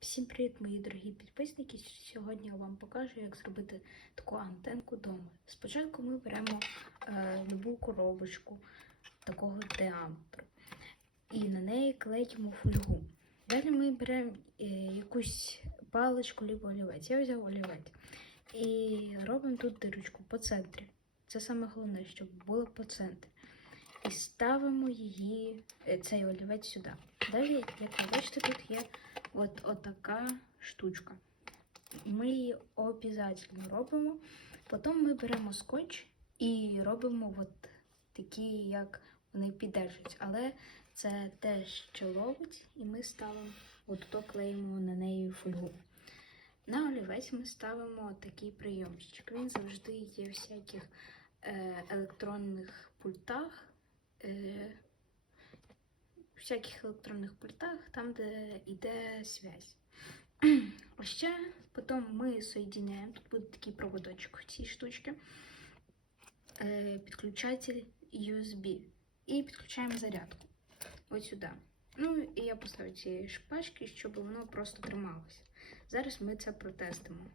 Всім привіт, мої дорогі підписники. Сьогодні я вам покажу, як зробити таку антенку вдома. Спочатку ми беремо е, любу коробочку такого діаметру і на неї клеїмо фольгу. Далі ми беремо е, якусь паличку або олівець. Я взяв олівець. І робимо тут дирочку по центрі. Це саме головне, щоб було по центрі. І ставимо її, е, цей олівець сюди. Далі, як ви бачите, тут є от, така штучка. Ми її обов'язково робимо. Потім ми беремо скотч і робимо от такі, як вони піддержують. Але це теж що ловить, і ми ставимо, от тут клеїмо на неї фольгу. На олівець ми ставимо такий прийомчик. Він завжди є в всяких е, електронних пультах. Е, всяких електронних пультах, там, де йде зв'язь. А ще потім ми соєдиняємо, тут буде такий проводочок в цій штучці, е, підключатель USB. І підключаємо зарядку. Ось сюди. Ну і я поставлю ці шпажки, щоб воно просто трималося. Зараз ми це протестимо.